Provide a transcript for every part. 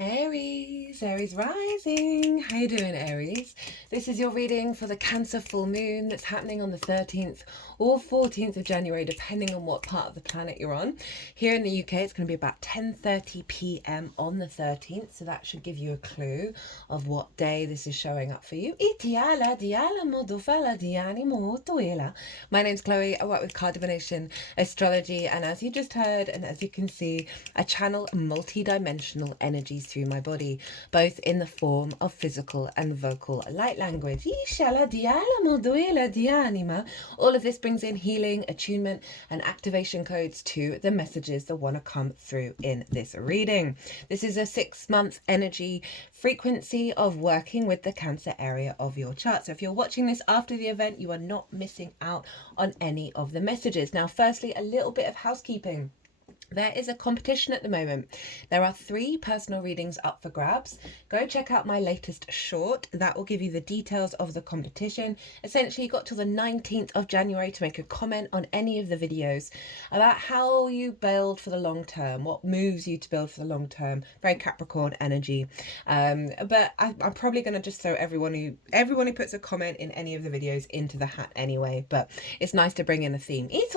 Aries, Aries rising. How you doing, Aries? This is your reading for the Cancer full moon that's happening on the 13th or 14th of January, depending on what part of the planet you're on. Here in the UK, it's going to be about 10:30 p.m. on the 13th, so that should give you a clue of what day this is showing up for you. My name's Chloe. I work with card divination, astrology, and as you just heard, and as you can see, I channel multi-dimensional energies through my body, both in the form of physical and vocal light language. All of this brings in healing, attunement, and activation codes to the messages that want to come through in this reading. This is a 6-month energy frequency of working with the Cancer area of your chart. So if you're watching this after the event, you are not missing out on any of the messages. Now, firstly, a little bit of housekeeping. There is a competition at the moment. There are 3 personal readings up for grabs. Go check out my latest short. That will give you the details of the competition. Essentially, you got till the 19th of January to make a comment on any of the videos about how you build for the long term, what moves you to build for the long term. Very Capricorn energy. But I'm probably going to just throw everyone who puts a comment in any of the videos into the hat anyway. But it's nice to bring in a theme. If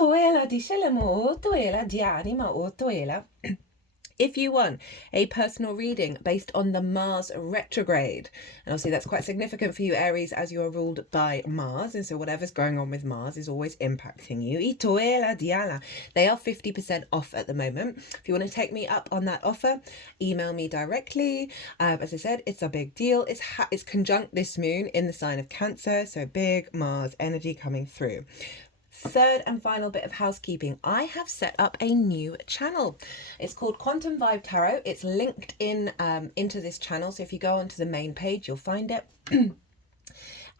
you want a personal reading based on the Mars retrograde, and obviously that's quite significant for you, Aries, as you are ruled by Mars, and so whatever's going on with Mars is always impacting you. They are 50% off at the moment. If you want to take me up on that offer, email me directly. As I said, it's a big deal. It's conjunct this moon in the sign of Cancer, so big Mars energy coming through. Third and final bit of housekeeping. I have set up a new channel. It's called Quantum Vibe Tarot. It's linked in into this channel. So if you go onto the main page, you'll find it.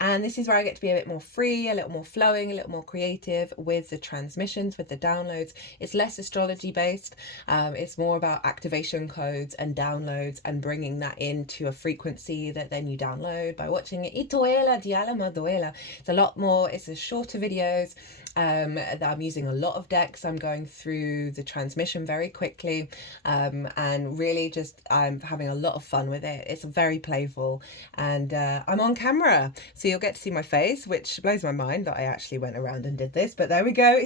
And this is where I get to be a bit more free, a little more flowing, a little more creative with the transmissions, with the downloads. It's less astrology based. It's more about activation codes and downloads and bringing that into a frequency that then you download by watching it. It's a lot more, it's a shorter videos. That I'm using a lot of decks. I'm going through the transmission very quickly, and really just I'm having a lot of fun with it. It's very playful, and I'm on camera, so you'll get to see my face, which blows my mind that I actually went around and did this, but there we go.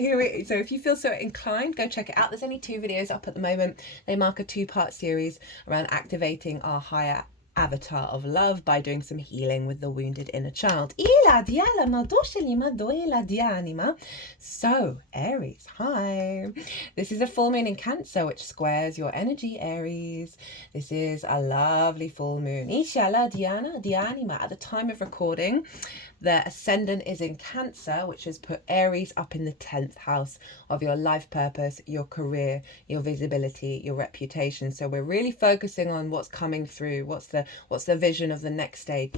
So if you feel so inclined, go check it out. There's only 2 videos up at the moment. They mark a 2-part series around activating our higher avatar of love by doing some healing with the wounded inner child. So, Aries, hi. This is a full moon in Cancer, which squares your energy, Aries. This is a lovely full moon. At the time of recording, the ascendant is in Cancer, which has put Aries up in the 10th house of your life purpose, your career, your visibility, your reputation. So we're really focusing on what's coming through, what's the vision of the next stage.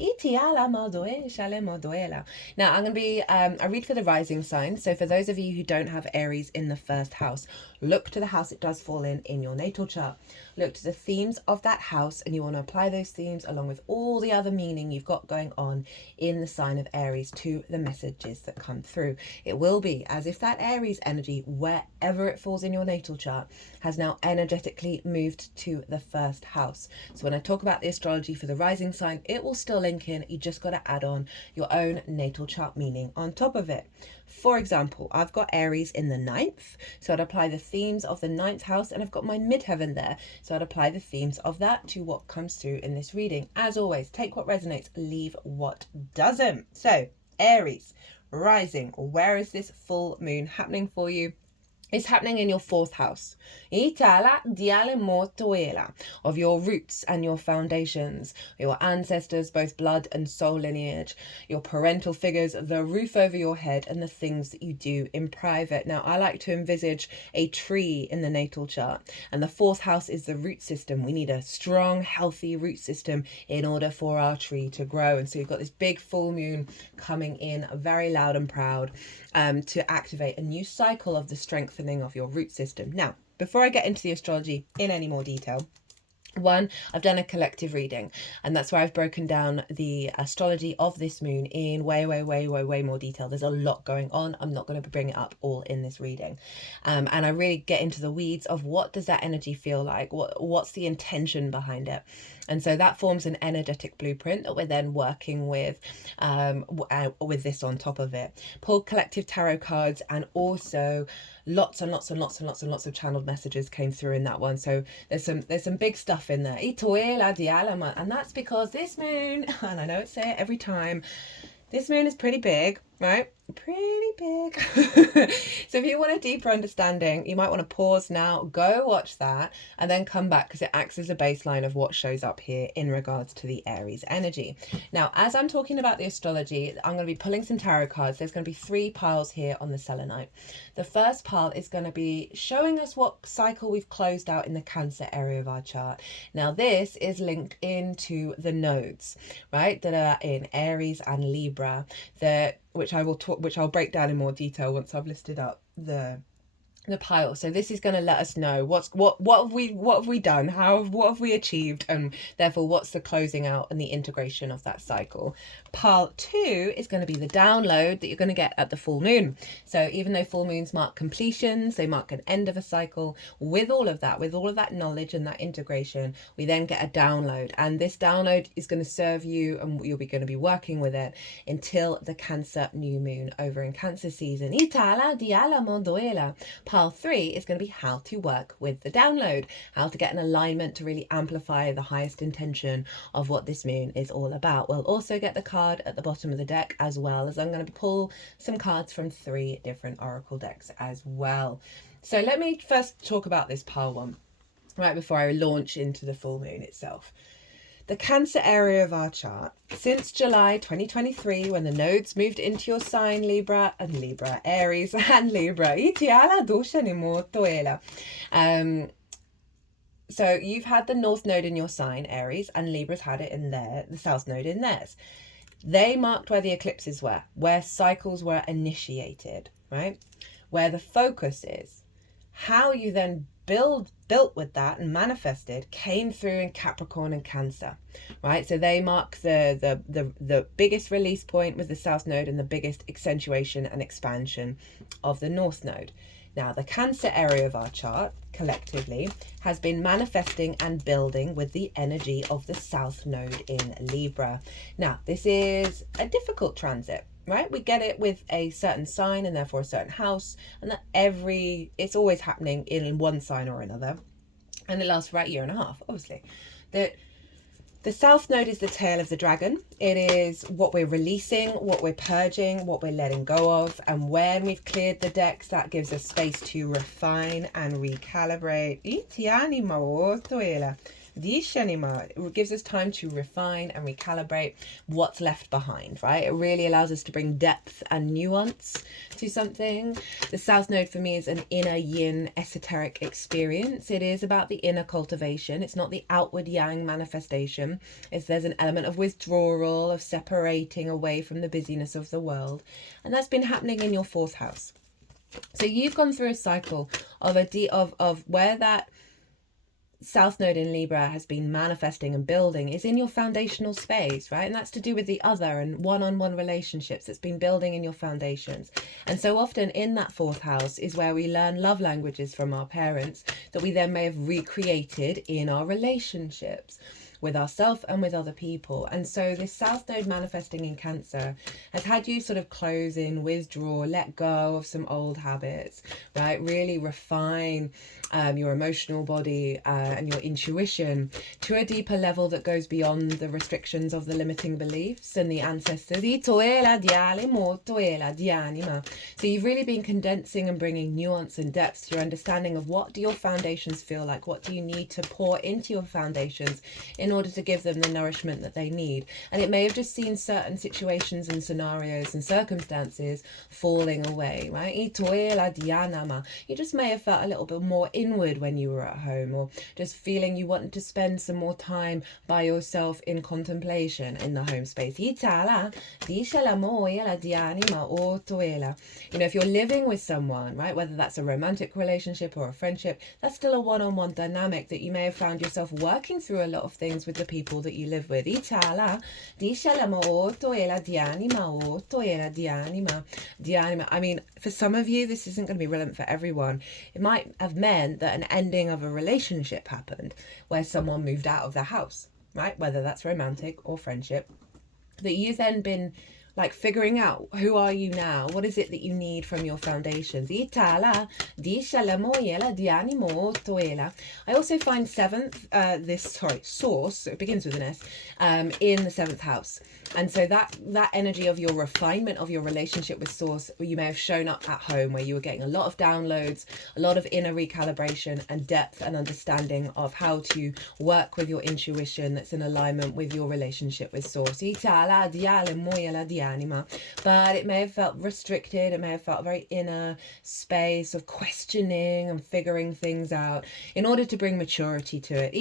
Now I'm going to be, I read for the rising signs. So for those of you who don't have Aries in the 1st house, look to the house it does fall in your natal chart. Look to the themes of that house, and you want to apply those themes along with all the other meaning you've got going on in the sign of Aries to the messages that come through. It will be as if that Aries energy, wherever it falls in your natal chart, has now energetically moved to the 1st house. So when I talk about the astrology for the rising sign, it will still link in. You just got to add on your own natal chart meaning on top of it. For example, I've got Aries in the 9th, so I'd apply the themes of the 9th house, and I've got my midheaven there, so I'd apply the themes of that to what comes through in this reading. As always, take what resonates, leave what doesn't. So, Aries, rising, where is this full moon happening for you? It's happening in your 4th house of your roots and your foundations, your ancestors, both blood and soul lineage, your parental figures, the roof over your head, and the things that you do in private. Now, I like to envisage a tree in the natal chart, and the 4th house is the root system. We need a strong, healthy root system in order for our tree to grow. And so you've got this big full moon coming in very loud and proud to activate a new cycle of the strengthening of your root system. Now, before I get into the astrology in any more detail, One, I've done a collective reading, and that's where I've broken down the astrology of this moon in way more detail. There's a lot going on. I'm not going to bring it up all in this reading. And I really get into the weeds of what does that energy feel like? What's the intention behind it? And so that forms an energetic blueprint that we're then working with this on top of it. Pulled collective tarot cards, and also lots of channeled messages came through in that one. So there's some big stuff in there. And that's because this moon, and I know I say it every time, this moon is pretty big, right? Pretty big. So if you want a deeper understanding, you might want to pause now, go watch that, and then come back, because it acts as a baseline of what shows up here in regards to the Aries energy. Now, as I'm talking about the astrology, I'm going to be pulling some tarot cards. There's going to be 3 piles here on the selenite. The first pile is going to be showing us what cycle we've closed out in the Cancer area of our chart. Now, this is linked into the nodes, right, that are in Aries and Libra, which I'll break down in more detail once I've listed up the pile. So this is going to let us know what have we done, what have we achieved, and therefore what's the closing out and the integration of that cycle. Pile 2 is going to be the download that you're going to get at the full moon. So even though full moons mark completions, they mark an end of a cycle, with all of that knowledge and that integration, we then get a download, and this download is going to serve you, and you'll be going to be working with it until the Cancer new moon over in Cancer season. Pile 3 is going to be how to work with the download, how to get an alignment to really amplify the highest intention of what this moon is all about. We'll also get the card at the bottom of the deck, as well as I'm going to pull some cards from 3 different oracle decks as well. So let me first talk about this pile 1, right before I launch into the full moon itself. The Cancer area of our chart, since July 2023, when the nodes moved into your sign, Aries and Libra. So you've had the North Node in your sign, Aries, and Libra's had it in the South Node in theirs. They marked where the eclipses were, where cycles were initiated, right? Where the focus is. How you then built with that and manifested came through in Capricorn and Cancer, right? So they mark the biggest release point with the South Node, and the biggest accentuation and expansion of the North Node. Now, the Cancer area of our chart, collectively, has been manifesting and building with the energy of the South Node in Libra. Now, this is a difficult transit, right? We get it with a certain sign and therefore a certain house, and that it's always happening in one sign or another, and it lasts for about 1.5 years, obviously. The South Node is the tail of the dragon. It is what we're releasing, what we're purging, what we're letting go of. And when we've cleared the decks, that gives us space to refine and recalibrate. It gives us time to refine and recalibrate what's left behind, right? It really allows us to bring depth and nuance to something. The South Node for me is an inner yin esoteric experience. It is about the inner cultivation. It's not the outward yang manifestation. There's an element of withdrawal, of separating away from the busyness of the world. And that's been happening in your 4th house. So you've gone through a cycle of where that South Node in Libra has been manifesting and building is in your foundational space, right? And that's to do with the other and one-on-one relationships that's been building in your foundations. And so often in that 4th house is where we learn love languages from our parents that we then may have recreated in our relationships with ourselves and with other people. And so this South Node manifesting in Cancer has had you sort of close in, withdraw, let go of some old habits, right? Really refine your emotional body and your intuition to a deeper level that goes beyond the restrictions of the limiting beliefs and the ancestors. So you've really been condensing and bringing nuance and depth to your understanding of what do your foundations feel like, what do you need to pour into your foundations in order to give them the nourishment that they need. And it may have just seen certain situations and scenarios and circumstances falling away, right? You just may have felt a little bit more inward when you were at home, or just feeling you wanted to spend some more time by yourself in contemplation in the home space. You know, if you're living with someone, right, whether that's a romantic relationship or a friendship, that's still a one-on-one dynamic that you may have found yourself working through a lot of things with the people that you live with. I mean, for some of you, this isn't going to be relevant for everyone. It might have meant that an ending of a relationship happened where someone moved out of the house, right? Whether that's romantic or friendship, that you've then been like figuring out, who are you now? What is it that you need from your foundations? I also find source, it begins with an S, in the 7th house. And so that energy of your refinement of your relationship with source, you may have shown up at home, where you were getting a lot of downloads, a lot of inner recalibration and depth and understanding of how to work with your intuition that's in alignment with your relationship with source. But it may have felt restricted. It may have felt a very inner space of questioning and figuring things out in order to bring maturity to it.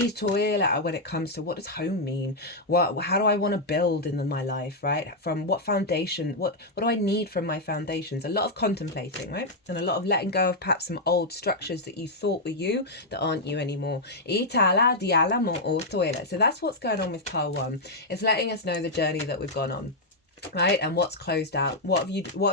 When it comes to, what does home mean? How do I want to build in my life, right? From what foundation, what do I need from my foundations? A lot of contemplating, right? And a lot of letting go of perhaps some old structures that you thought were you that aren't you anymore. So that's what's going on with pile 1. It's letting us know the journey that we've gone on, right? And what's closed out, what have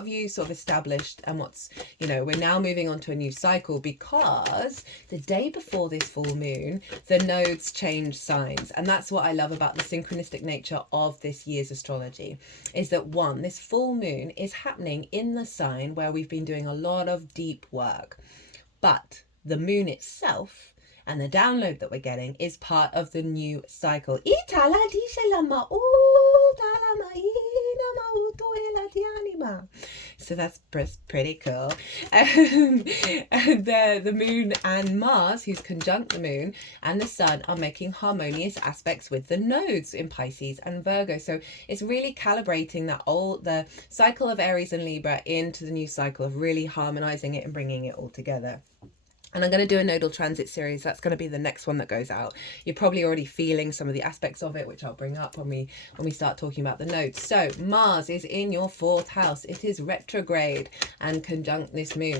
you sort of established, and what's, you know, we're now moving on to a new cycle, because the day before this full moon, the nodes change signs. And that's what I love about the synchronistic nature of this year's astrology, is that this full moon is happening in the sign where we've been doing a lot of deep work, but the moon itself and the download that we're getting is part of the new cycle. So that's pretty cool. And the moon and Mars, who's conjunct the moon, and the sun are making harmonious aspects with the nodes in Pisces and Virgo. So it's really calibrating the cycle of Aries and Libra into the new cycle of really harmonizing it and bringing it all together. And I'm going to do a nodal transit series. That's going to be the next one that goes out. You're probably already feeling some of the aspects of it, which I'll bring up when we start talking about the nodes. So Mars is in your 4th house. It is retrograde and conjunct this moon.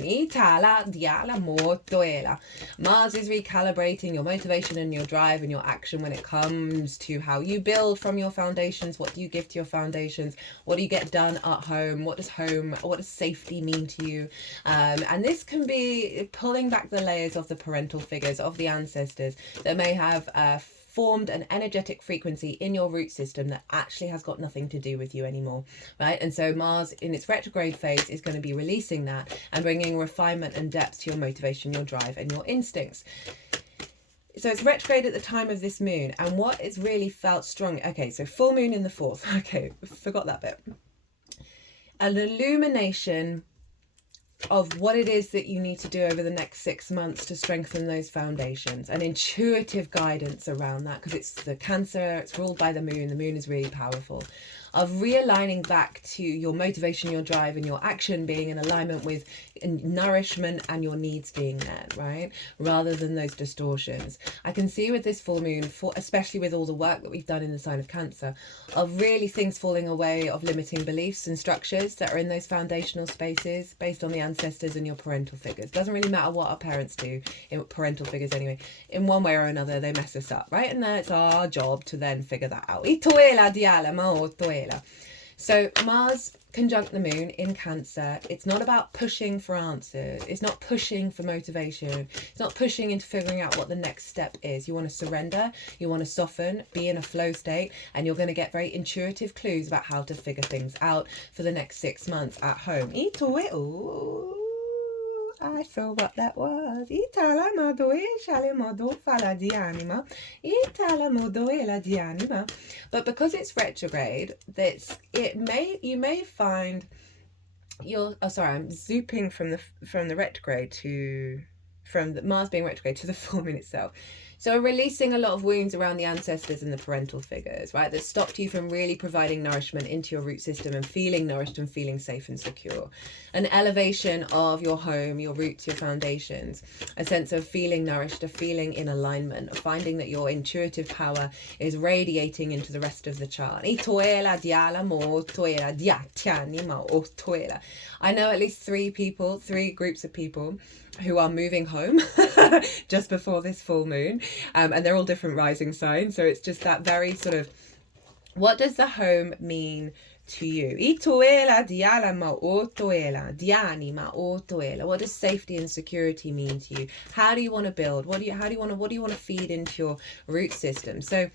Mars is recalibrating your motivation and your drive and your action when it comes to how you build from your foundations. What do you give to your foundations? What do you get done at home? What does safety mean to you? And this can be pulling back the layers of the parental figures, of the ancestors that may have formed an energetic frequency in your root system that actually has got nothing to do with you anymore, right? And so Mars in its retrograde phase is going to be releasing that and bringing refinement and depth to your motivation, your drive and your instincts. So it's retrograde at the time of this moon, and what it's really felt strong. Okay, so full moon in the 4th. Okay, forgot that bit. An illumination of what it is that you need to do over the next 6 months to strengthen those foundations, and intuitive guidance around that, because it's the Cancer, it's ruled by the moon is really powerful, of realigning back to your motivation, your drive and your action being in alignment with nourishment and your needs being met, right? Rather than those distortions. I can see with this full moon, especially with all the work that we've done in the sign of Cancer, of really things falling away, of limiting beliefs and structures that are in those foundational spaces based on the ancestors and your parental figures. Doesn't really matter what our parents do, parental figures anyway, in one way or another they mess us up, right? And that's our job to then figure that out. So Mars conjunct the moon in Cancer, it's not about pushing for answers, it's not pushing for motivation, it's not pushing into figuring out what the next step is. You want to surrender, you want to soften, be in a flow state, and you're going to get very intuitive clues about how to figure things out for the next 6 months at home. I saw what that was. But because it's retrograde, you may find I'm zooming from the retrograde from the Mars being retrograde to the full moon itself. So we're releasing a lot of wounds around the ancestors and the parental figures, right? That stopped you from really providing nourishment into your root system and feeling nourished and feeling safe and secure. An elevation of your home, your roots, your foundations. A sense of feeling nourished, of feeling in alignment, of finding that your intuitive power is radiating into the rest of the chart. I know at least three groups of people who are moving home just before this full moon, and they're all different rising signs, so it's just that very sort of, what does the home mean to you? What does safety and security mean to you? How do you want to build? What do you want to feed into your root system? So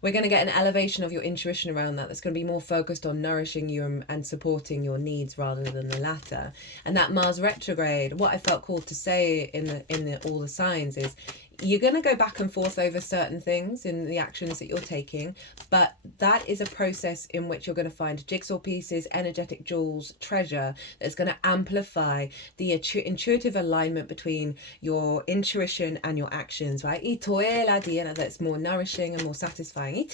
we're going to get an elevation of your intuition around that. That's going to be more focused on nourishing you and supporting your needs rather than the latter. And that Mars retrograde, what I felt called to say in all the signs is, you're going to go back and forth over certain things in the actions that you're taking, but that is a process in which you're going to find jigsaw pieces, energetic jewels, treasure that's going to amplify the intuitive alignment between your intuition and your actions, right? That's more nourishing and more satisfying.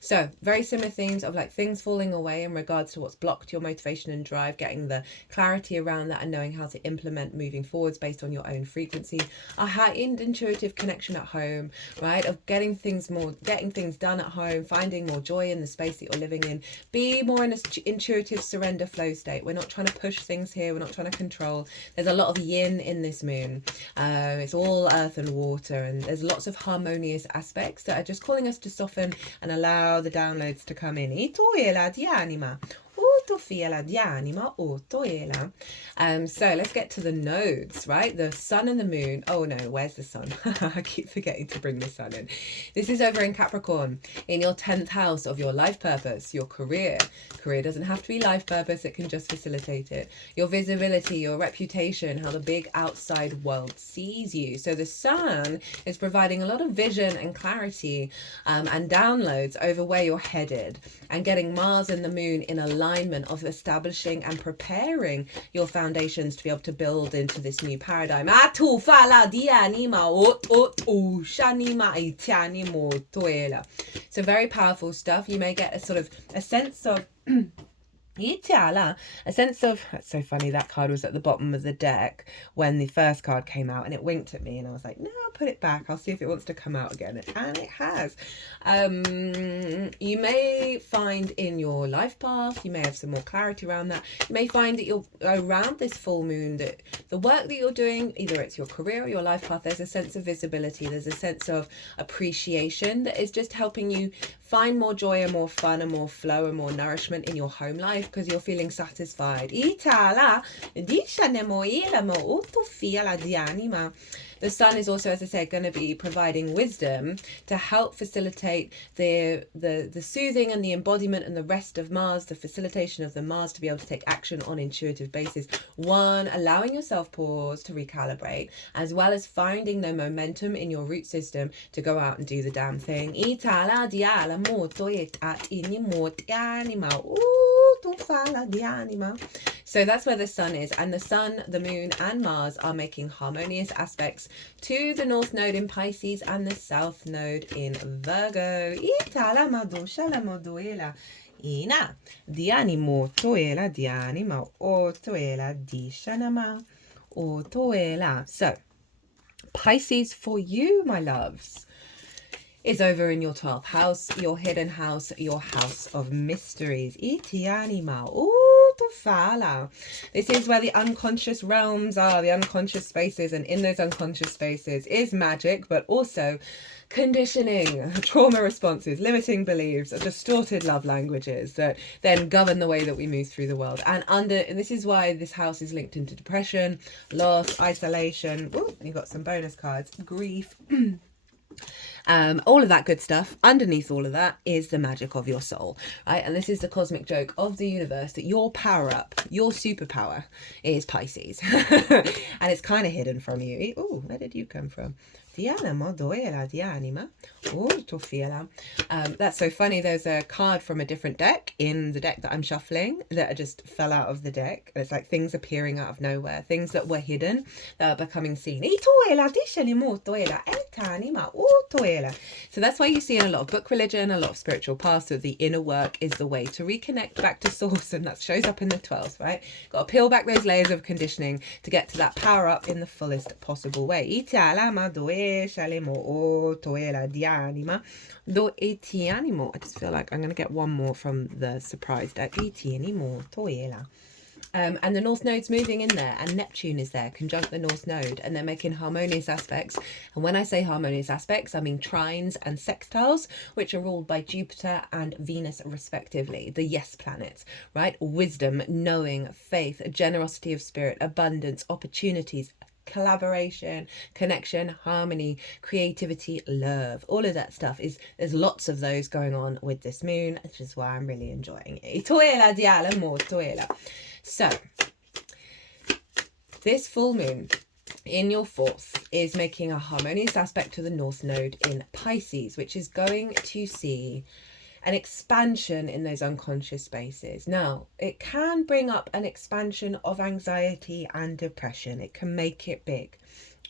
So very similar themes of like things falling away in regards to what's blocked your motivation and drive, getting the clarity around that and knowing how to implement moving forwards based on your own frequency. A heightened intuitive connection at home, right? Of getting things done at home, finding more joy in the space that you're living in. Be more in an intuitive surrender flow state. We're not trying to push things here. We're not trying to control. There's a lot of yin in this moon. It's all earth and water, and there's lots of harmonious aspects that are just calling us to soften and allow the downloads to come in. So let's get to the nodes, right? The sun and the moon. Oh no, where's the sun? I keep forgetting to bring the sun in. This is over in Capricorn, in your 10th house of your life purpose, your career. Career doesn't have to be life purpose, it can just facilitate it. Your visibility, your reputation, how the big outside world sees you. So the sun is providing a lot of vision and clarity and downloads over where you're headed, and getting Mars and the moon in alignment of establishing and preparing your foundations to be able to build into this new paradigm. So very powerful stuff. You may get a sense of that's so funny, that card was at the bottom of the deck when the first card came out, and it winked at me, and I was like, no, I'll put it back, I'll see if it wants to come out again, and it has. You may find in your life path, you may have some more clarity around that. You may find that you're around this full moon, that the work that you're doing, either it's your career or your life path, there's a sense of visibility, there's a sense of appreciation that is just helping you find more joy and more fun and more flow and more nourishment in your home life, because you're feeling satisfied. The sun is also, as I said, going to be providing wisdom to help facilitate the soothing and the embodiment and the rest of Mars, the facilitation of the Mars to be able to take action on intuitive basis. One, allowing yourself pause to recalibrate, as well as finding the momentum in your root system to go out and do the damn thing. So that's where the sun is, and the sun, the moon and Mars are making harmonious aspects to the north node in Pisces and the south node in Virgo. So Pisces for you, my loves, is over in your 12th house, your hidden house, your house of mysteries. This is where the unconscious realms are, the unconscious spaces, and in those unconscious spaces is magic, but also conditioning, trauma responses, limiting beliefs, distorted love languages that then govern the way that we move through the world. And this is why this house is linked into depression, loss, isolation. Ooh, you've got some bonus cards, grief. All of that good stuff. Underneath all of that is the magic of your soul, right? And this is the cosmic joke of the universe that your power up, your superpower is Pisces. And it's kind of hidden from you. Oh, where did you come from? Diana, Dianima. Oh, Tofila. That's so funny. There's a card from a different deck in the deck that I'm shuffling that just fell out of the deck. It's like things appearing out of nowhere, things that were hidden that are becoming seen. So that's why you see in a lot of book religion, a lot of spiritual paths, that the inner work is the way to reconnect back to source, and that shows up in the 12th, right? Got to peel back those layers of conditioning to get to that power up in the fullest possible way. I just feel like I'm going to get one more from the surprise deck. And the North Node's moving in there, and Neptune is there, conjunct the North Node, and they're making harmonious aspects. And when I say harmonious aspects, I mean trines and sextiles, which are ruled by Jupiter and Venus respectively, the yes planets, right? Wisdom, knowing, faith, generosity of spirit, abundance, opportunities, collaboration, connection, harmony, creativity, love. All of that stuff there's lots of those going on with this moon, which is why I'm really enjoying it. So this full moon in your 4th is making a harmonious aspect to the North Node in Pisces, which is going to see an expansion in those unconscious spaces. Now, it can bring up an expansion of anxiety and depression. It can make it big,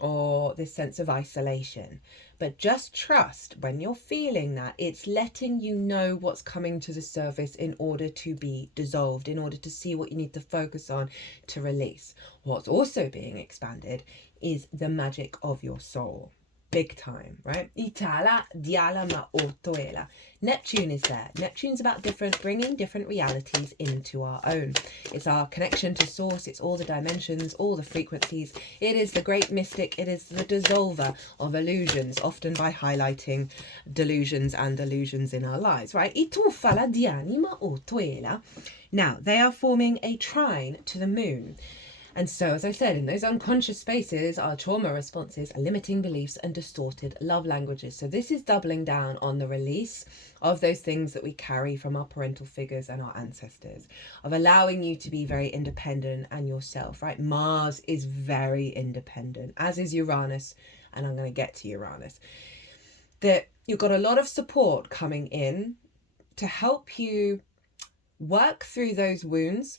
or this sense of isolation. But just trust when you're feeling that, it's letting you know what's coming to the surface in order to be dissolved, in order to see what you need to focus on to release. What's also being expanded is the magic of your soul. Big time, right? Neptune is there. Neptune's about bringing different realities into our own. It's our connection to source. It's all the dimensions, all the frequencies. It is the great mystic. It is the dissolver of illusions, often by highlighting delusions and illusions in our lives, right? Now, they are forming a trine to the moon. And so, as I said, in those unconscious spaces are trauma responses, limiting beliefs, and distorted love languages. So this is doubling down on the release of those things that we carry from our parental figures and our ancestors, of allowing you to be very independent and yourself, right? Mars is very independent, as is Uranus, and I'm going to get to Uranus. That you've got a lot of support coming in to help you work through those wounds.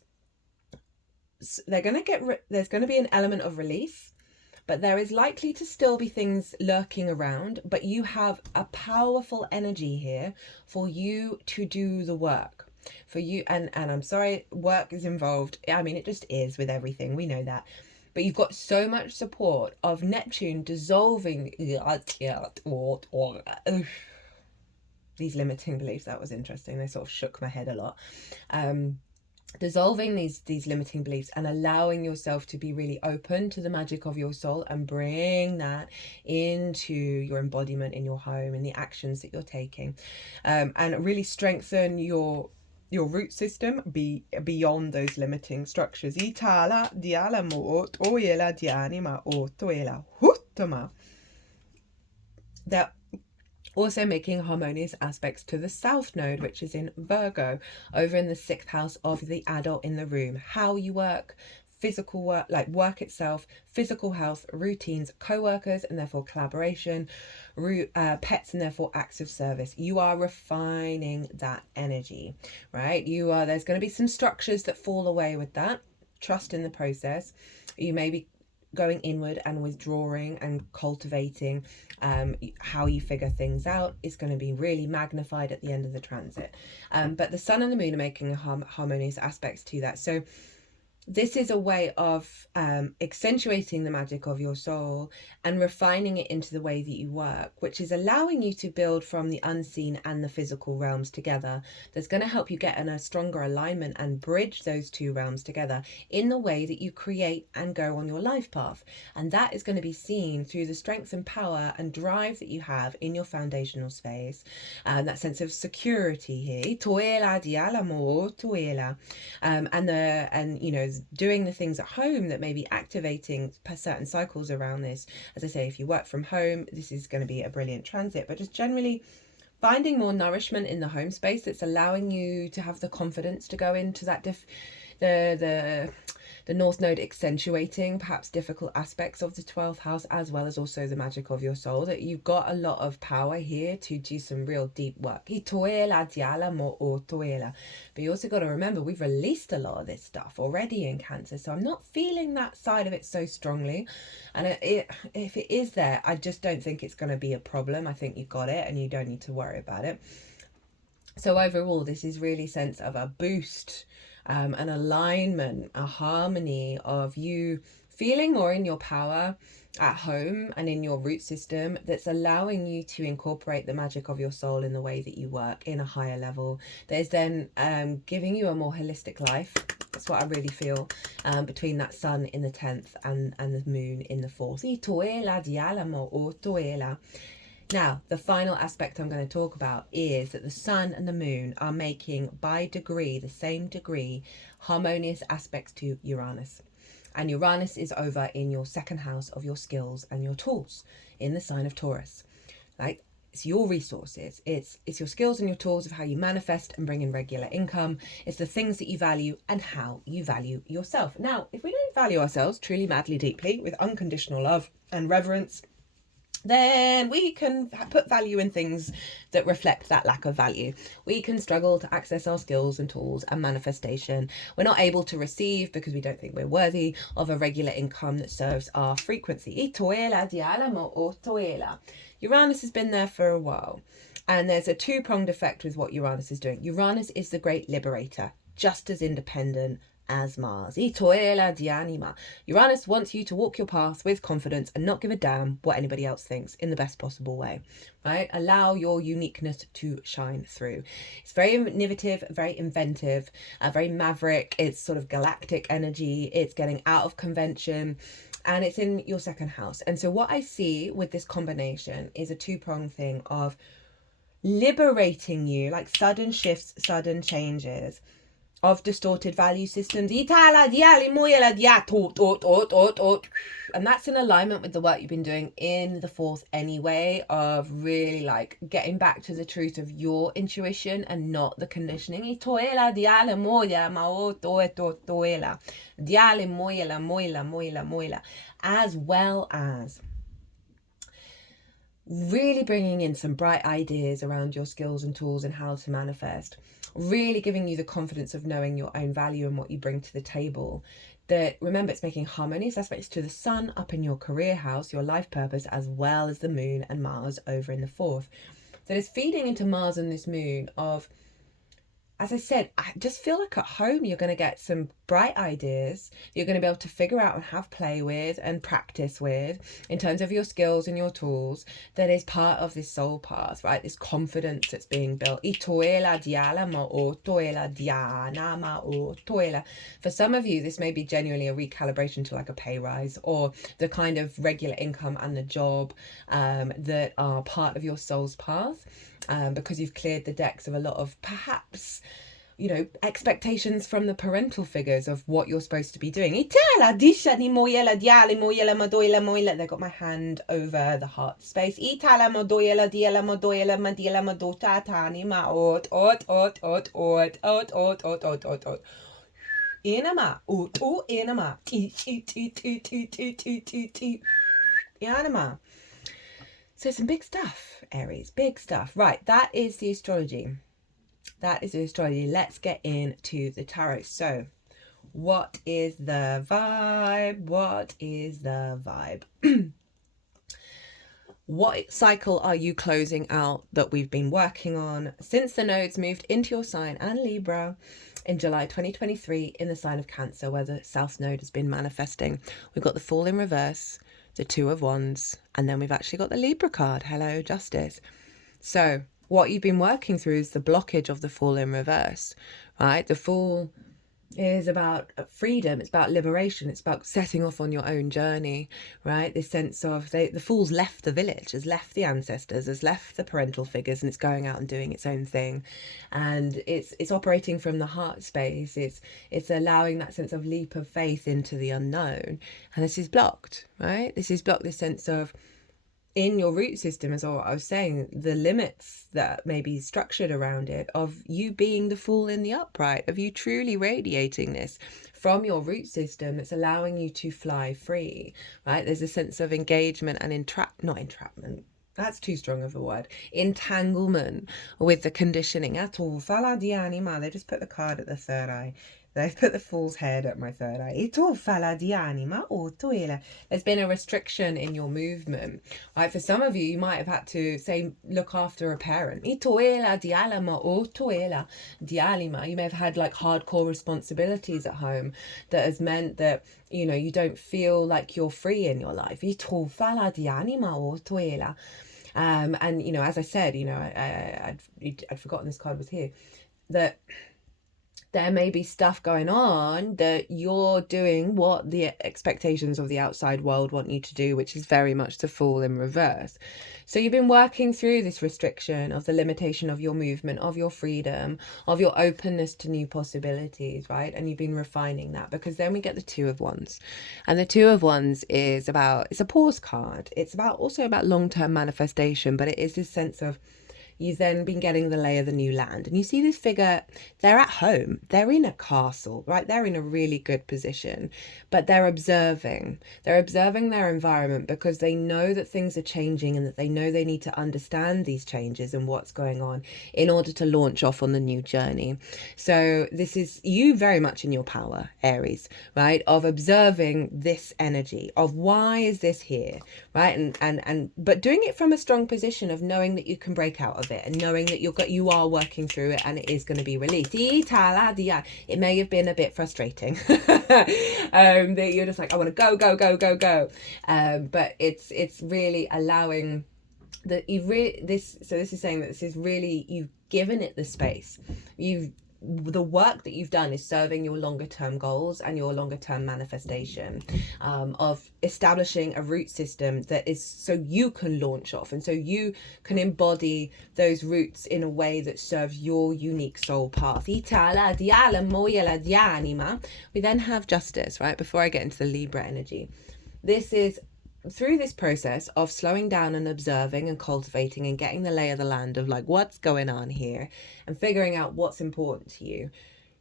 There's going to be an element of release, but there is likely to still be things lurking around, but you have a powerful energy here for you to do the work for you. And I'm sorry, work is involved. I mean, it just is with everything. We know that. But you've got so much support of Neptune dissolving these limiting beliefs. That was interesting. They sort of shook my head a lot. Dissolving these limiting beliefs and allowing yourself to be really open to the magic of your soul, and bring that into your embodiment in your home and the actions that you're taking, and really strengthen your root system beyond those limiting structures. That also making harmonious aspects to the South Node, which is in Virgo, over in the 6th house of the adult in the room. How you work, physical work, like work itself, physical health, routines, co-workers, and therefore collaboration, pets, and therefore acts of service. You are refining that energy, right? There's going to be some structures that fall away with that. Trust in the process. You may be going inward and withdrawing and cultivating how you figure things out is going to be really magnified at the end of the transit. But the sun and the moon are making harmonious aspects to that. So this is a way of accentuating the magic of your soul and refining it into the way that you work, which is allowing you to build from the unseen and the physical realms together. That's going to help you get in a stronger alignment and bridge those two realms together in the way that you create and go on your life path. And that is going to be seen through the strength and power and drive that you have in your foundational space, that sense of security here, and is doing the things at home that may be activating certain cycles around this. As I say, if you work from home, this is going to be a brilliant transit, but just generally finding more nourishment in the home space that's allowing you to have the confidence to go into that the North Node accentuating perhaps difficult aspects of the 12th house, as well as also the magic of your soul, that you've got a lot of power here to do some real deep work. But you also got to remember, we've released a lot of this stuff already in Cancer, so I'm not feeling that side of it so strongly. And if it is there, I just don't think it's going to be a problem. I think you got it and you don't need to worry about it. So overall, this is really sense of a boost, an alignment, a harmony of you feeling more in your power at home and in your root system, that's allowing you to incorporate the magic of your soul in the way that you work in a higher level. There's then giving you a more holistic life. That's what I really feel, between that sun in the 10th and the moon in the 4th. Now, the final aspect I'm going to talk about is that the sun and the moon are making, by degree, the same degree, harmonious aspects to Uranus. And Uranus is over in your 2nd house of your skills and your tools, in the sign of Taurus. Like, it's your resources. It's your skills and your tools of how you manifest and bring in regular income. It's the things that you value and how you value yourself. Now, if we don't value ourselves truly, madly, deeply, with unconditional love and reverence, then we can put value in things that reflect that lack of value. We can struggle to access our skills and tools and manifestation. We're not able to receive because we don't think we're worthy of a regular income that serves our frequency. Uranus has been there for a while, and there's a two-pronged effect with what Uranus is doing. Uranus is the great liberator, just as independent as Mars. Uranus wants you to walk your path with confidence and not give a damn what anybody else thinks, in the best possible way, right? Allow your uniqueness to shine through. It's very innovative, very inventive, very maverick. It's sort of galactic energy. It's getting out of convention, and it's in your 2nd house. And so what I see with this combination is a two-pronged thing of liberating you, like sudden shifts, sudden changes of distorted value systems. And that's in alignment with the work you've been doing in the 4th anyway, of really like getting back to the truth of your intuition and not the conditioning. As well as really bringing in some bright ideas around your skills and tools and how to manifest, really giving you the confidence of knowing your own value and what you bring to the table. That, remember, it's making harmonious aspects to the sun up in your career house, your life purpose, as well as the moon and Mars over in the 4th. That is feeding into Mars and this moon of, as I said, I just feel like at home you're going to get some bright ideas you're going to be able to figure out and have play with and practice with in terms of your skills and your tools, that is part of this soul path, right? This confidence that's being built. For some of you, this may be genuinely a recalibration to like a pay rise, or the kind of regular income and the job that are part of your soul's path, because you've cleared the decks of a lot of perhaps, you know, expectations from the parental figures of what you're supposed to be doing. They got my hand over the heart space. So some big stuff, Aries, big stuff. Right, that is the astrology. Let's get into the tarot. So what is the vibe? What cycle are you closing out that we've been working on since the nodes moved into your sign and Libra in July 2023 in the sign of Cancer, where the South Node has been manifesting? We've got the Fool in reverse, the Two of Wands, and then we've actually got the Libra card. Hello, Justice. So what you've been working through is the blockage of the Fool in reverse, right? The Fool is about freedom, it's about liberation, it's about setting off on your own journey, right? This sense of the fool's left the village, has left the ancestors, has left the parental figures, and it's going out and doing its own thing. And it's operating from the heart space. It's allowing that sense of leap of faith into the unknown. And this is blocked, right? This is blocked, this sense of, in your root system, as I was saying, the limits that may be structured around it, of you being the fool in the upright, of you truly radiating this from your root system, that's allowing you to fly free, right? There's a sense of engagement and not entrapment, that's too strong of a word, entanglement with the conditioning. At all, fala di anima, they just put the card at the third eye. They've put the fool's head at my third eye. Ito fala di anima o toela. There's been a restriction in your movement. Right? For some of you, you might have had to say, look after a parent. Itoela di alama o toela di alima. You may have had like hardcore responsibilities at home that has meant that, you know, you don't feel like you're free in your life. Ito fala di anima o toela. And, you know, as I said, you know, I'd forgotten this card was here, that there may be stuff going on that you're doing what the expectations of the outside world want you to do, which is very much to fall in reverse. So you've been working through this restriction of the limitation of your movement, of your freedom, of your openness to new possibilities, right? And you've been refining that, because then we get the Two of Wands. And the Two of Wands is about, it's a pause card. It's about also about long-term manifestation, but it is this sense of, you've then been getting the lay of the new land. And you see this figure, they're at home, they're in a castle, right? They're in a really good position, but they're observing their environment, because they know that things are changing, and that they know they need to understand these changes and what's going on in order to launch off on the new journey. So this is you very much in your power, Aries, right? Of observing this energy of, why is this here, right? And but doing it from a strong position of knowing that you can break out of it, and knowing that you are working through it, and it is going to be released. It may have been a bit frustrating that you're just like, I want to go, but it's really allowing that you've really this is saying that this is really, you've given it the space. The work that you've done is serving your longer term goals and your longer term manifestation, of establishing a root system that is so you can launch off, and so you can embody those roots in a way that serves your unique soul path. We then have Justice, right? Before I get into the Libra energy, this is through this process of slowing down and observing and cultivating and getting the lay of the land of like, what's going on here, and figuring out what's important to you.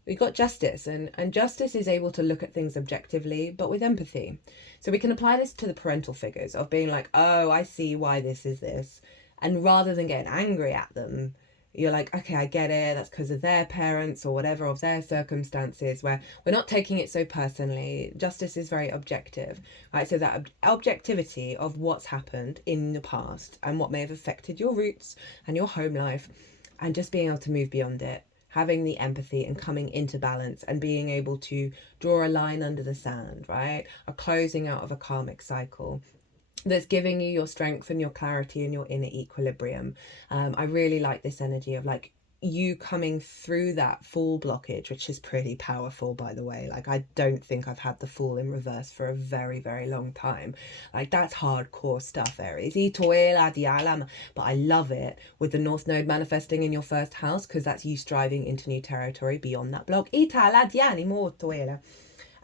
We've got Justice, and Justice is able to look at things objectively, but with empathy. So we can apply this to the parental figures of being like, oh, I see why this is this. And rather than getting angry at them, you're like, okay, I get it, that's because of their parents or whatever, of their circumstances, where we're not taking it so personally. Justice is very objective, right? So that objectivity of what's happened in the past and what may have affected your roots and your home life, and just being able to move beyond it, having the empathy and coming into balance, and being able to draw a line under the sand, right? A closing out of a karmic cycle that's giving you your strength and your clarity and your inner equilibrium. I really like this energy of like you coming through that Fool blockage, which is pretty powerful, by the way. Like, I don't think I've had the Fool in reverse for a very, very long time. Like, that's hardcore stuff, Aries. But I love it with the North Node manifesting in your first house, because that's you striving into new territory beyond that block.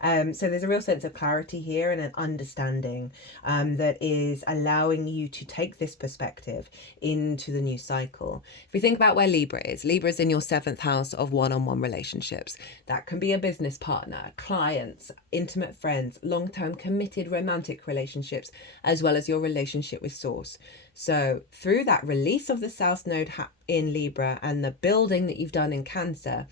So there's a real sense of clarity here, and an understanding that is allowing you to take this perspective into the new cycle. If we think about where Libra is in your 7th house of one-on-one relationships. That can be a business partner, clients, intimate friends, long-term committed romantic relationships, as well as your relationship with Source. So through that release of the South Node in Libra and the building that you've done in Cancer,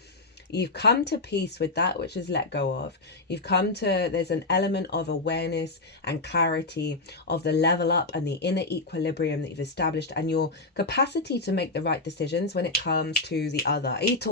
you've come to peace with that which is let go of. There's an element of awareness and clarity of the level up and the inner equilibrium that you've established, and your capacity to make the right decisions when it comes to the other. As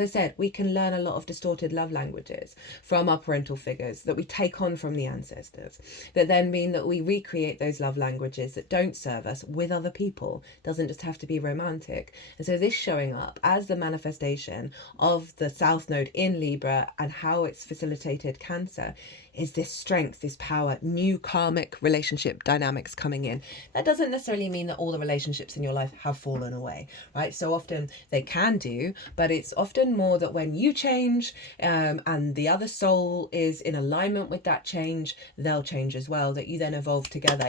I said, we can learn a lot of distorted love languages from our parental figures that we take on from the ancestors, that then mean that we recreate those love languages that don't serve us with other people. Doesn't just have to be romantic. And so this showing up as the manifestation manifestation of the South Node in Libra and how it's facilitated Cancer is this strength, this power, new karmic relationship dynamics coming in. That doesn't necessarily mean that all the relationships in your life have fallen away, right? So often they can do, but it's often more that when you change and the other soul is in alignment with that change, they'll change as well, that you then evolve together.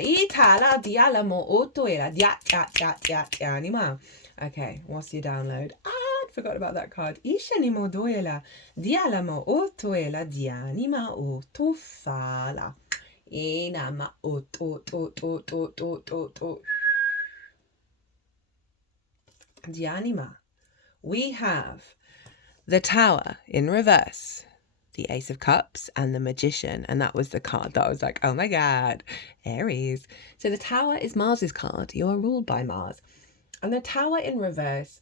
Okay, what's your download? I forgot about that card. Ishanimo doela, dialamo otoela, dianima otofala. Inama ot. Dianima. We have the Tower in reverse, the Ace of Cups, and the Magician. And that was the card that I was like, oh my God, Aries. So the Tower is Mars's card. You are ruled by Mars. And the Tower in reverse,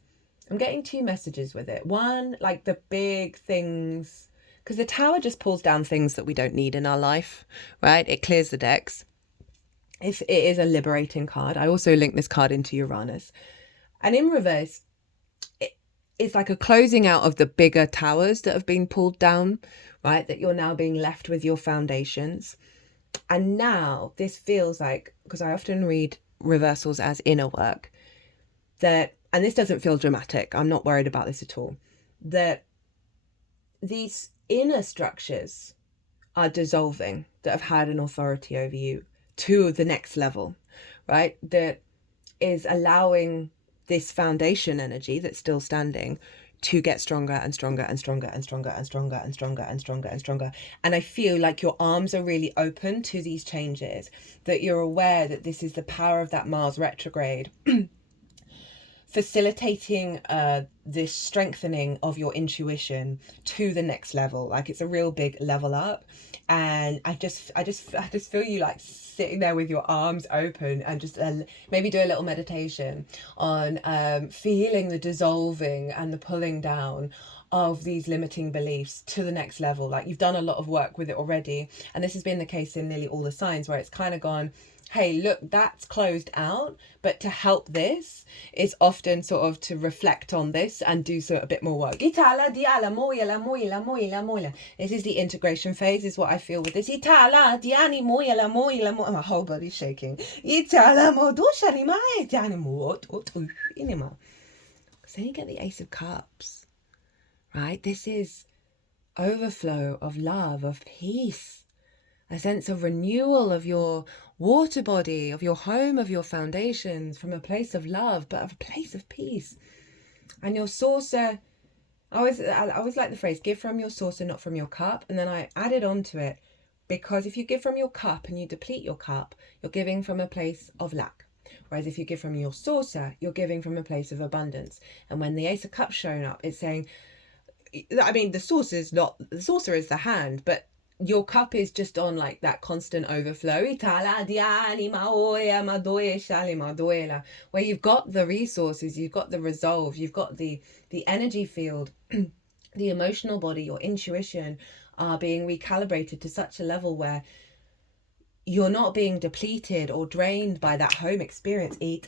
I'm getting two messages with it. One, like the big things, because the Tower just pulls down things that we don't need in our life, right? It clears the decks. It is a liberating card. I also link this card into Uranus. And in reverse, it's like a closing out of the bigger towers that have been pulled down, right? That you're now being left with your foundations. And now this feels like, because I often read reversals as inner work, that, and this doesn't feel dramatic, I'm not worried about this at all, that these inner structures are dissolving that have had an authority over you to the next level, right? That is allowing this foundation energy that's still standing to get stronger and stronger and stronger and stronger and stronger and stronger and stronger and stronger. And I feel like your arms are really open to these changes, that you're aware that this is the power of that Mars retrograde facilitating this strengthening of your intuition to the next level. Like it's a real big level up, and I just feel you like sitting there with your arms open and just maybe do a little meditation on feeling the dissolving and the pulling down of these limiting beliefs to the next level. Like you've done a lot of work with it already, and this has been the case in nearly all the signs where it's kind of gone, hey, look, that's closed out, but to help this is often sort of to reflect on this and do a bit more work. This is the integration phase, is what I feel with this. My whole body's shaking. So then you get the Ace of Cups, right? This is overflow of love, of peace, a sense of renewal of your water body, of your home, of your foundations, from a place of love, but of a place of peace. And your saucer, I always like the phrase, give from your saucer, not from your cup. And then I added on to it, because if you give from your cup and you deplete your cup, you're giving from a place of lack. Whereas if you give from your saucer, you're giving from a place of abundance. And when the Ace of Cups showing up, it's saying, I mean, the saucer is the hand, but your cup is just on like that constant overflow, where you've got the resources, you've got the resolve, you've got the energy field, the emotional body, your intuition are being recalibrated to such a level where you're not being depleted or drained by that home experience. Eat.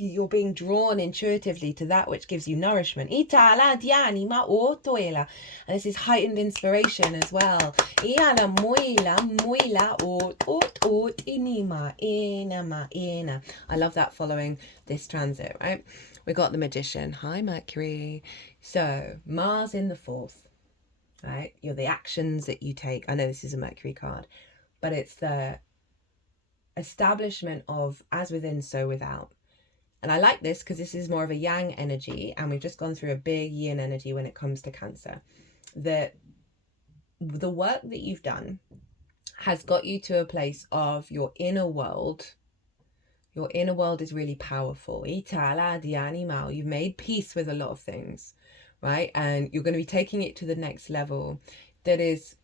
You're being drawn intuitively to that which gives you nourishment. And this is heightened inspiration as well. I love that following this transit, right? We got the Magician. Hi, Mercury. So Mars in the fourth. Right, you're the actions that you take. I know this is a Mercury card, but it's the establishment of as within, so without. And I like this because this is more of a yang energy, and we've just gone through a big yin energy when it comes to Cancer. That the work that you've done has got you to a place of your inner world. Your inner world is really powerful. You've made peace with a lot of things, right? And you're going to be taking it to the next level that is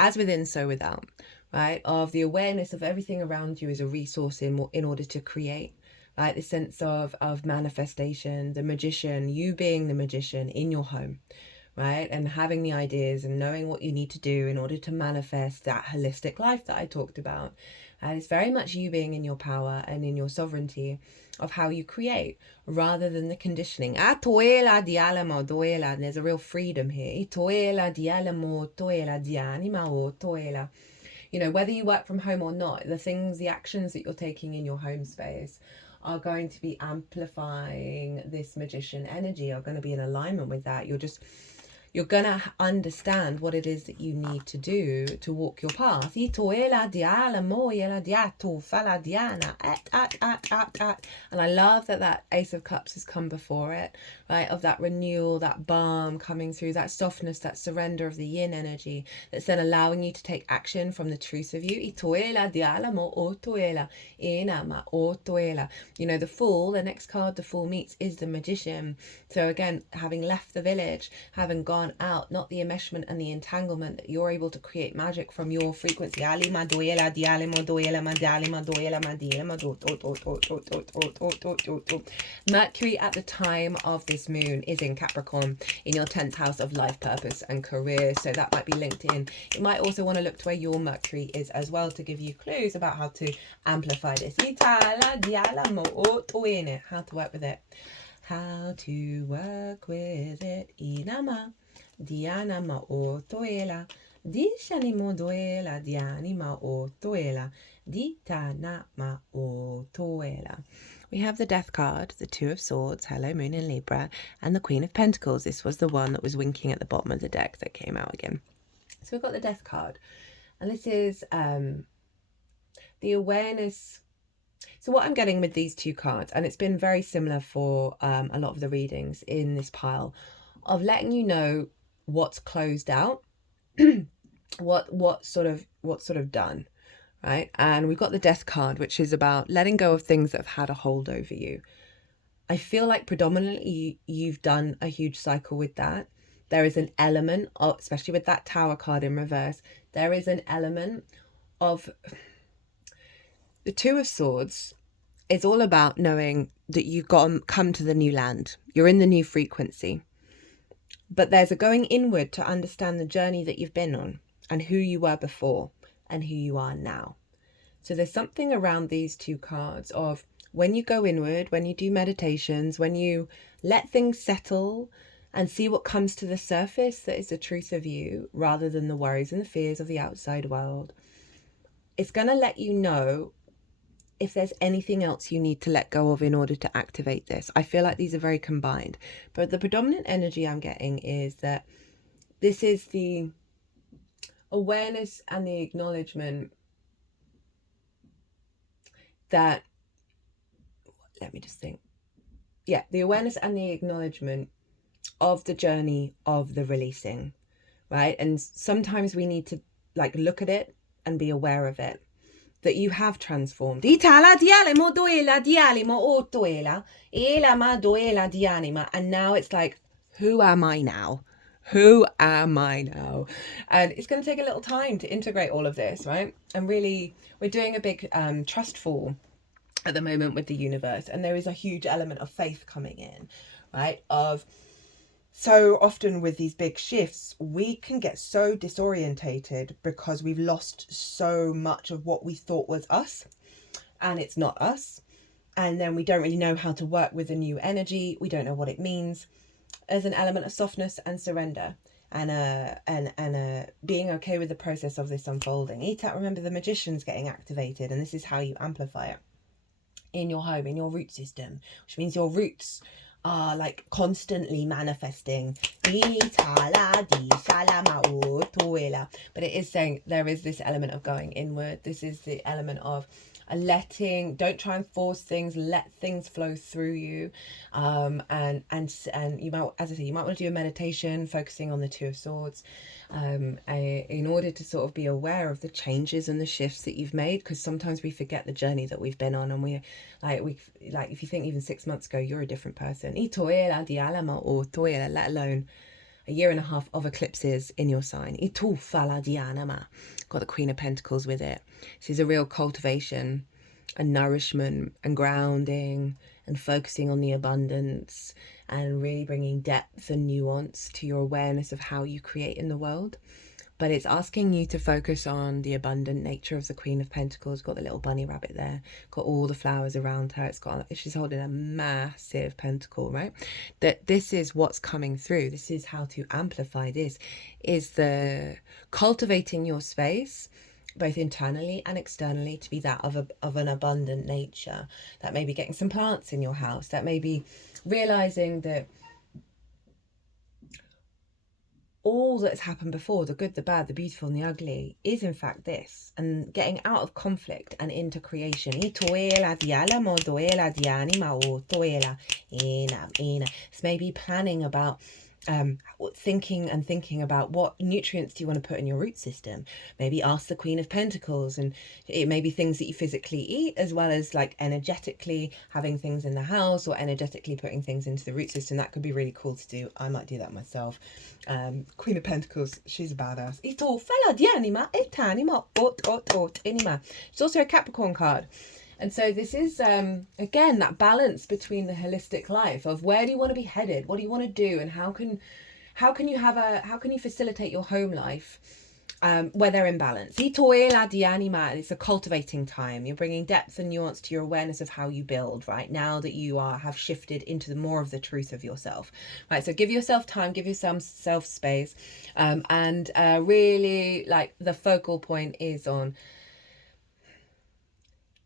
as within, so without, right? Of the awareness of everything around you as a resource in order to create, right? The sense of manifestation, the magician, you being the magician in your home, right? And having the ideas and knowing what you need to do in order to manifest that holistic life that I talked about. And it's very much you being in your power and in your sovereignty of how you create, rather than the conditioning. Toela dialamo toela. There's a real freedom here. Toela dialamo toela dianima o toela. You know, whether you work from home or not, the things, the actions that you're taking in your home space are going to be amplifying this magician energy, are going to be in alignment with that. You're going to understand what it is that you need to do to walk your path. And I love that Ace of Cups has come before it, right? Of that renewal, that balm coming through, that softness, that surrender of the yin energy that's then allowing you to take action from the truth of you. You know, the Fool, the next card the Fool meets is the Magician. So again, having left the village, having gone out, not the enmeshment and the entanglement, that you're able to create magic from your frequency. Mercury at the time of this moon is in Capricorn, in your 10th house of life, purpose and career, so that might be linked in. You might also want to look to where your Mercury is as well to give you clues about how to amplify this. How to work with it. How to work with it. Inama, Diana ma o toela, Dishani mo doela, Diani ma o toela, Ditana ma o toela. We have the Death card, the Two of Swords, hello Moon in Libra, and the Queen of Pentacles. This was the one that was winking at the bottom of the deck that came out again. So we've got the Death card, and this is the awareness. So what I'm getting with these two cards, and it's been very similar for a lot of the readings in this pile, of letting you know what's closed out, what's sort of done, right? And we've got the Death card, which is about letting go of things that have had a hold over you. I feel like predominantly you've done a huge cycle with that. There is an element of, especially with that Tower card in reverse, there is an element of the Two of Swords. It's all about knowing that you've got to come to the new land. You're in the new frequency. But there's a going inward to understand the journey that you've been on and who you were before and who you are now. So there's something around these two cards of when you go inward, when you do meditations, when you let things settle and see what comes to the surface that is the truth of you, rather than the worries and the fears of the outside world. It's going to let you know if there's anything else you need to let go of in order to activate this. I feel like these are very combined, but the predominant energy I'm getting is that this is the awareness and the acknowledgement that, let me just think. Yeah, the awareness and the acknowledgement of the journey of the releasing, right? And sometimes we need to like look at it and be aware of it, that you have transformed. And now it's like, who am I now? Who am I now? And it's going to take a little time to integrate all of this, right? And really, we're doing a big trust fall at the moment with the universe. And there is a huge element of faith coming in, right? Of so often with these big shifts, we can get so disorientated because we've lost so much of what we thought was us, and it's not us. And then we don't really know how to work with the new energy. We don't know what it means. There's an element of softness and surrender, and being okay with the process of this unfolding. Remember, the Magician's getting activated, and this is how you amplify it in your home, in your root system, which means your roots are like constantly manifesting. But it is saying there is this element of going inward. This is the element of letting, don't try and force things, let things flow through you. And you might, as I say, you might want to do a meditation focusing on the Two of Swords, in order to sort of be aware of the changes and the shifts that you've made, because sometimes we forget the journey that we've been on, and we if you think even 6 months ago you're a different person, let alone a year and a half of eclipses in your sign. Got the Queen of Pentacles with it. This is a real cultivation and nourishment and grounding and focusing on the abundance and really bringing depth and nuance to your awareness of how you create in the world. But it's asking you to focus on the abundant nature of the Queen of Pentacles. Got the little bunny rabbit there, got all the flowers around her. She's holding a massive pentacle, right? That this is what's coming through. This is how to amplify this, is the cultivating your space, both internally and externally, to be that of an abundant nature. That may be getting some plants in your house. That may be realizing that all that's happened before, the good, the bad, the beautiful and the ugly, is in fact this, and getting out of conflict and into creation. It's maybe planning about thinking about what nutrients do you want to put in your root system. Maybe ask the Queen of Pentacles, and it may be things that you physically eat, as well as like energetically having things in the house, or energetically putting things into the root system. That could be really cool to do. I might do that myself. Queen of Pentacles, she's a badass. She's also a Capricorn card. And so this is, again, that balance between the holistic life of where do you want to be headed? What do you want to do? And how can you facilitate your home life where they're in balance? It's a cultivating time. You're bringing depth and nuance to your awareness of how you build, right? Now that you have shifted into the more of the truth of yourself, right? So give yourself time, give yourself space, and really, like, the focal point is on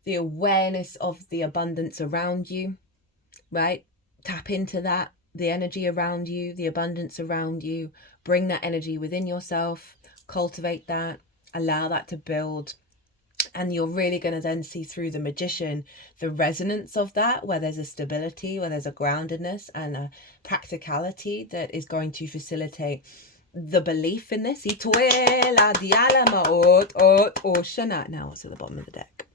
the awareness of the abundance around you, right? Tap into that, the energy around you, the abundance around you. Bring that energy within yourself, cultivate that, allow that to build. And you're really going to then see through the Magician the resonance of that, where there's a stability, where there's a groundedness and a practicality that is going to facilitate the belief in this. Now what's at the bottom of the deck?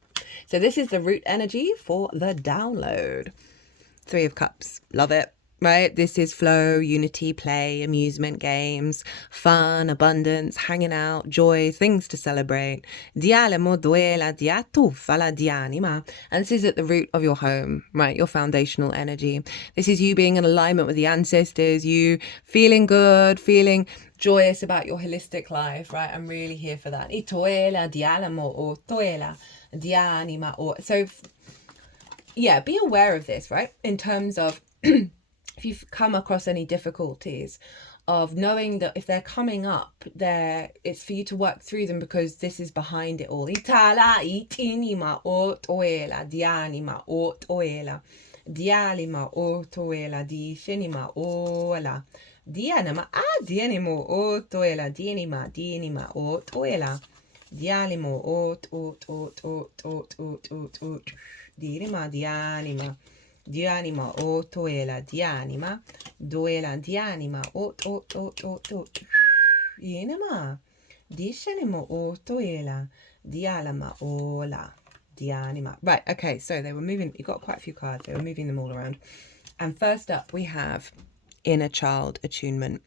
So this is the root energy for the download. 3 of Cups. Love it. Right? This is flow, unity, play, amusement, games, fun, abundance, hanging out, joy, things to celebrate. And this is at the root of your home, right? Your foundational energy. This is you being in alignment with the ancestors, you feeling good, feeling joyous about your holistic life, right? I'm really here for that. So yeah, be aware of this, right? In terms of if you've come across any difficulties, of knowing that if they're coming up, it's for you to work through them, because this is behind it all. Dianima o toela dianima doela dianima o yenema dishanimo o toela dialama ola dianima. Right, okay, so they were moving, you got quite a few cards, they were moving them all around. And first up we have inner child attunement.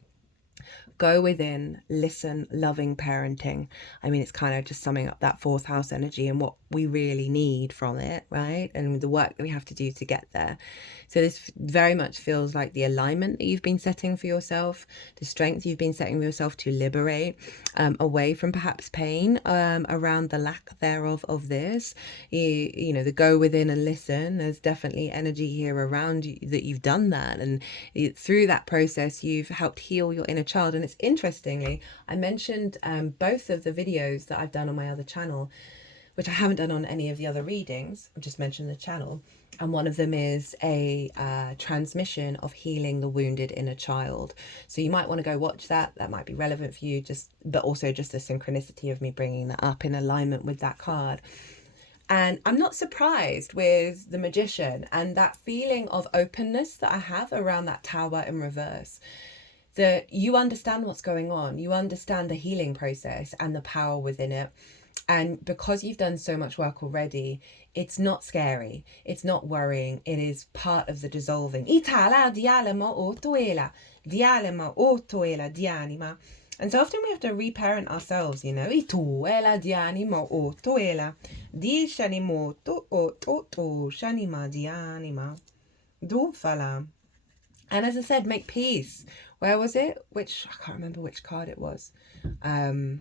Go within, listen, loving parenting. I mean, it's kind of just summing up that 4th house energy and what we really need from it, right? And the work that we have to do to get there. So this very much feels like the alignment that you've been setting for yourself, the strength you've been setting for yourself to liberate away from perhaps pain around the lack thereof of this. You know, the go within and listen. There's definitely energy here around you that you've done that. And through that process, you've helped heal your inner child. And it's interestingly, I mentioned both of the videos that I've done on my other channel, which I haven't done on any of the other readings. I've just mentioned the channel. And one of them is a transmission of healing the wounded inner child. So you might want to go watch that. That might be relevant for you, but also just the synchronicity of me bringing that up in alignment with that card. And I'm not surprised with the Magician and that feeling of openness that I have around that Tower in reverse. That you understand what's going on. You understand the healing process and the power within it. And because you've done so much work already, it's not scary. It's not worrying. It is part of the dissolving. And so often we have to reparent ourselves, you know. Dofala. And as I said, make peace. Where was it? I can't remember which card it was. It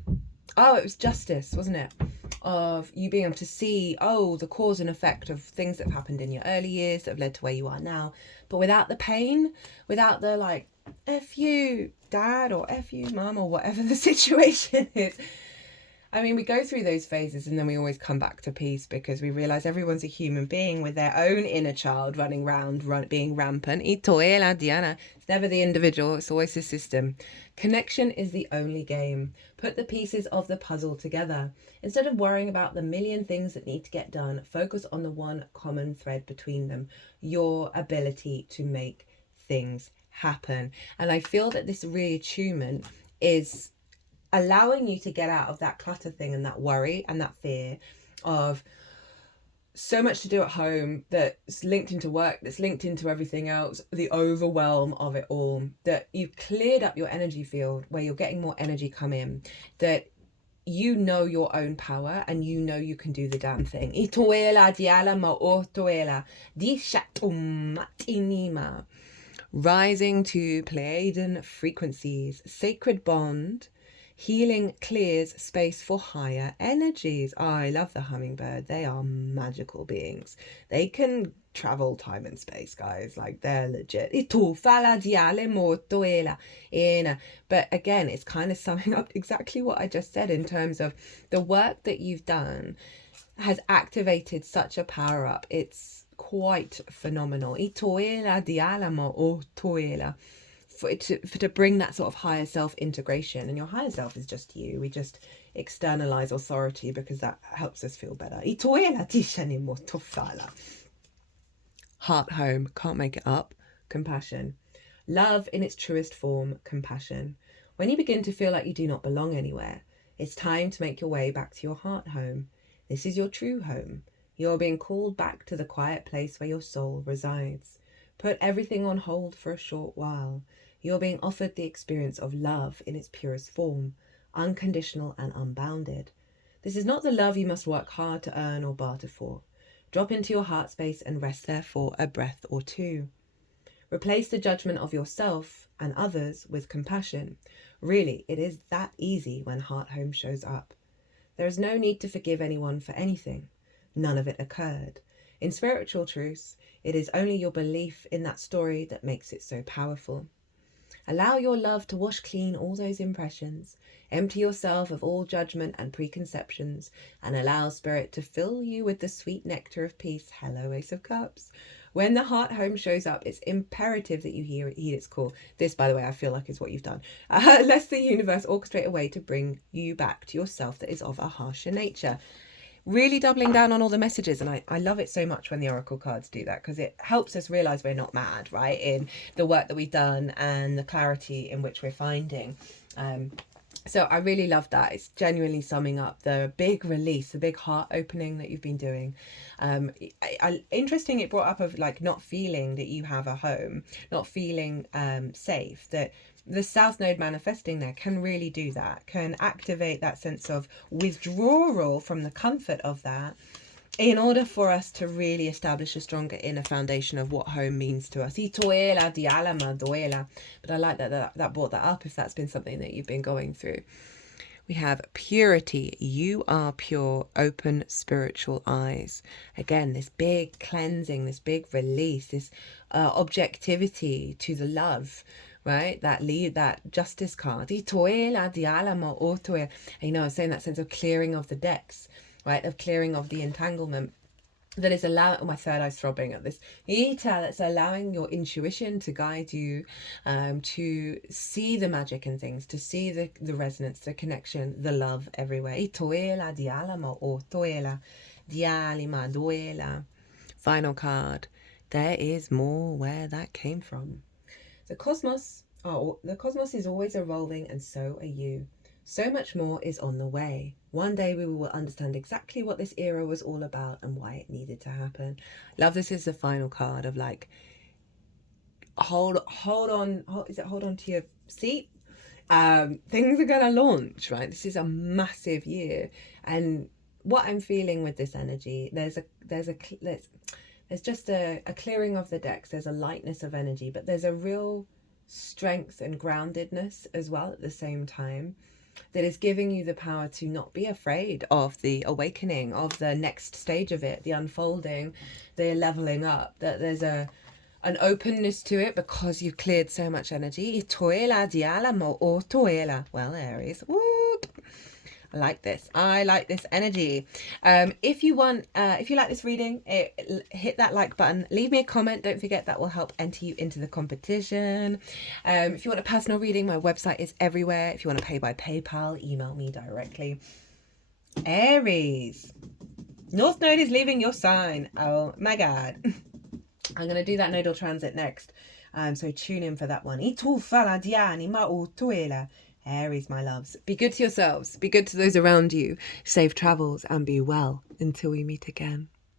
was justice, wasn't it? Of you being able to see, the cause and effect of things that have happened in your early years that have led to where you are now. But without the pain, without the like, F you, dad, or F you, mum, or whatever the situation is. I mean, we go through those phases and then we always come back to peace because we realise everyone's a human being with their own inner child running around, being rampant. It's never the individual, it's always the system. Connection is the only game. Put the pieces of the puzzle together. Instead of worrying about the million things that need to get done, focus on the one common thread between them, your ability to make things happen. And I feel that this reattunement is allowing you to get out of that clutter thing and that worry and that fear of so much to do at home that's linked into work, that's linked into everything else, the overwhelm of it all, that you've cleared up your energy field where you're getting more energy come in, that you know your own power and you know you can do the damn thing. Rising to Pleiadian frequencies, sacred bond. Healing clears space for higher energies. I love the hummingbird. They are magical beings. They can travel time and space, guys. Like, they're legit. But again, it's kind of summing up exactly what I just said in terms of the work that you've done has activated such a power up. It's quite phenomenal. To bring that sort of higher self integration, and your higher self is just you. We just externalize authority because that helps us feel better. Heart home, can't make it up. Compassion. Love in its truest form, compassion. When you begin to feel like you do not belong anywhere, it's time to make your way back to your heart home. This is your true home. You're being called back to the quiet place where your soul resides. Put everything on hold for a short while. You're being offered the experience of love in its purest form, unconditional and unbounded. This is not the love you must work hard to earn or barter for. Drop into your heart space and rest there for a breath or two. Replace the judgment of yourself and others with compassion. Really, it is that easy when heart home shows up. There is no need to forgive anyone for anything. None of it occurred. In spiritual truths, it is only your belief in that story that makes it so powerful. Allow your love to wash clean all those impressions. Empty yourself of all judgment and preconceptions, and allow Spirit to fill you with the sweet nectar of peace. Hello, Ace of Cups. When the heart home shows up, it's imperative that you heed its call. This, by the way, I feel like is what you've done. Lest the universe orchestrate a way to bring you back to yourself that is of a harsher nature. Really doubling down on all the messages, and I love it so much when the oracle cards do that, because it helps us realize we're not mad, right, in the work that we've done and the clarity in which we're finding. So I really love that. It's genuinely summing up the big release, the big heart opening that you've been doing. Interesting, it brought up of like not feeling that you have a home, not feeling safe, that the South Node manifesting there can really do that, can activate that sense of withdrawal from the comfort of that in order for us to really establish a stronger inner foundation of what home means to us. But I like that brought that up if that's been something that you've been going through. We have purity. You are pure, open spiritual eyes. Again, this big cleansing, this big release, this objectivity to the love, right? That justice card. You know, I was saying that sense of clearing of the decks, right? Of clearing of the entanglement. That is allowing, my third eye's throbbing at this. That's allowing your intuition to guide you, to see the magic in things, to see the resonance, the connection, the love everywhere. Final card. There is more where that came from. The cosmos is always evolving, and so are you. So much more is on the way. One day we will understand exactly what this era was all about and why it needed to happen. Love, this is the final card of like, hold on to your seat. Things are gonna launch, right? This is a massive year, and what I'm feeling with this energy, there's There's just a clearing of the decks. There's a lightness of energy, but there's a real strength and groundedness as well at the same time that is giving you the power to not be afraid of the awakening, of the next stage of it, the unfolding, the leveling up, that there's an openness to it because you've cleared so much energy. Well, Aries. Whoop. I like this. I like this energy. If you like this reading, hit that like button. Leave me a comment. Don't forget, that will help enter you into the competition. If you want a personal reading, my website is everywhere. If you want to pay by PayPal, email me directly. Aries. North Node is leaving your sign. Oh my God. I'm going to do that nodal transit next. So tune in for that one. Aries, my loves. Be good to yourselves. Be good to those around you. Safe travels and be well until we meet again.